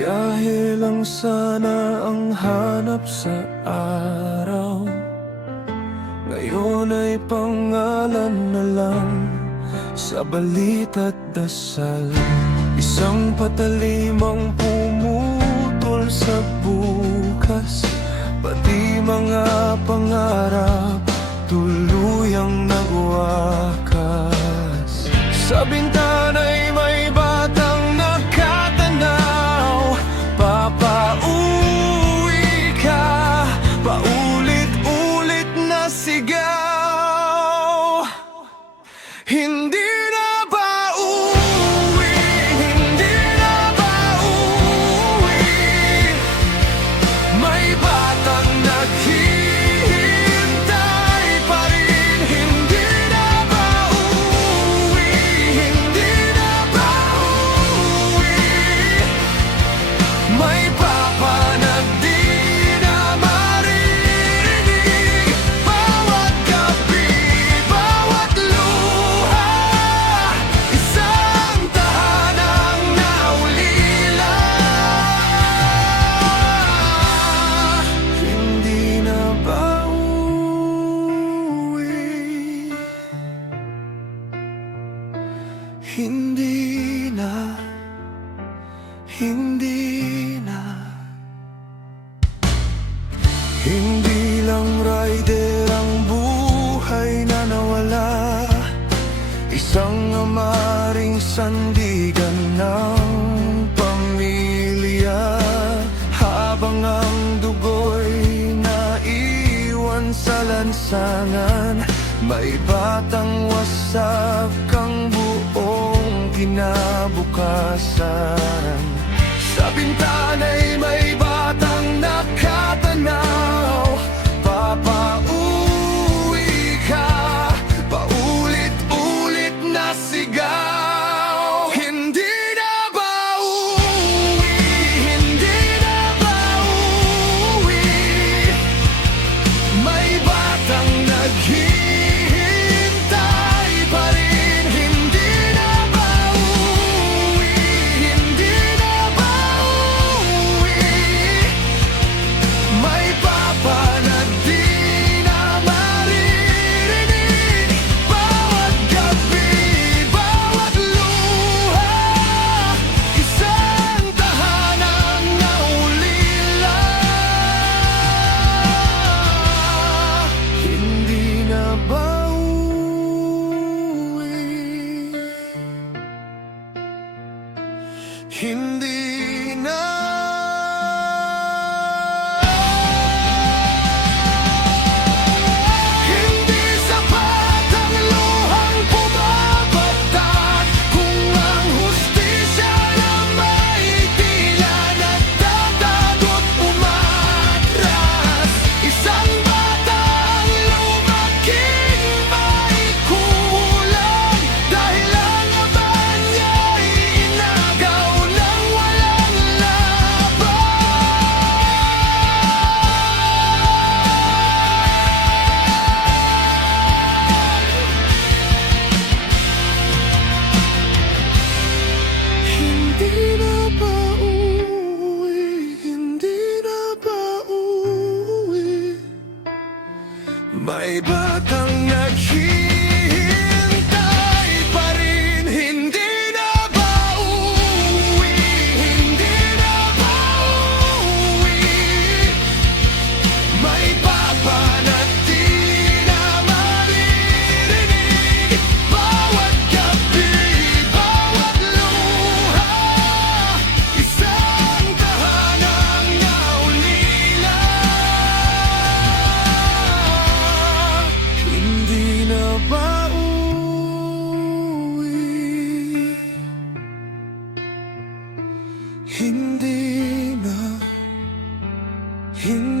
Biyahe lang sana ang hanap sa araw. Ngayon ay pangalan na lang sa balita't dasal. Isang patalimang pumutol sa bukas, pati mga pangarap tuluyang nagwakas. Sa bintana'y may batang nakatanaw, papauwi ka, paulit-ulit na sigaw. Hindi na ba uuwi? Hindi na ba uuwi? May batang naghihintay pa rin. Hindi na ba uuwi? Hindi na ba uuwi? May papa na di na maririnig. Bawat gabi, bawat luha, isang tahanang naulila. Hindi na ba uuwi? Hindi na, hindi na. Hindi lang rider ang buhay na nawala, isang amaring sandigan ng pamilya. Habang ang dugo'y naiwan sa lansangan, may batang wasak ang buong kinabukasan. Sa bintana'y may batang nakatanaw, papauwi ka, paulit-ulit na sigaw. Hindi na ba uuwi? Hindi na ba uuwi? May batang naghihintay pa rin. Hindi na ba uuwi? Hindi na ba uuwi? May papa na di na maririnig. Bawat gabi, bawat luha, isang tahanang naulila. Hindi na ba uuwi? Hindi na. Hindi sapat ang luhang pumapatak kung ang hustisya na may tila nagtatago't umatras. Isang batang lumaking may kulang dahil ang ama niya'y inagaw ng walang Hindi na ba uuwi? Hindi na ba uuwi? May batang naghihintay pa rin. Hindi na ba uuwi? Hindi na ba uuwi? May papa na di na maririnig. Bawat gabi, bawat luha, isang tahanang naulila. Hindi na ba uuwi? Hindi na, hindi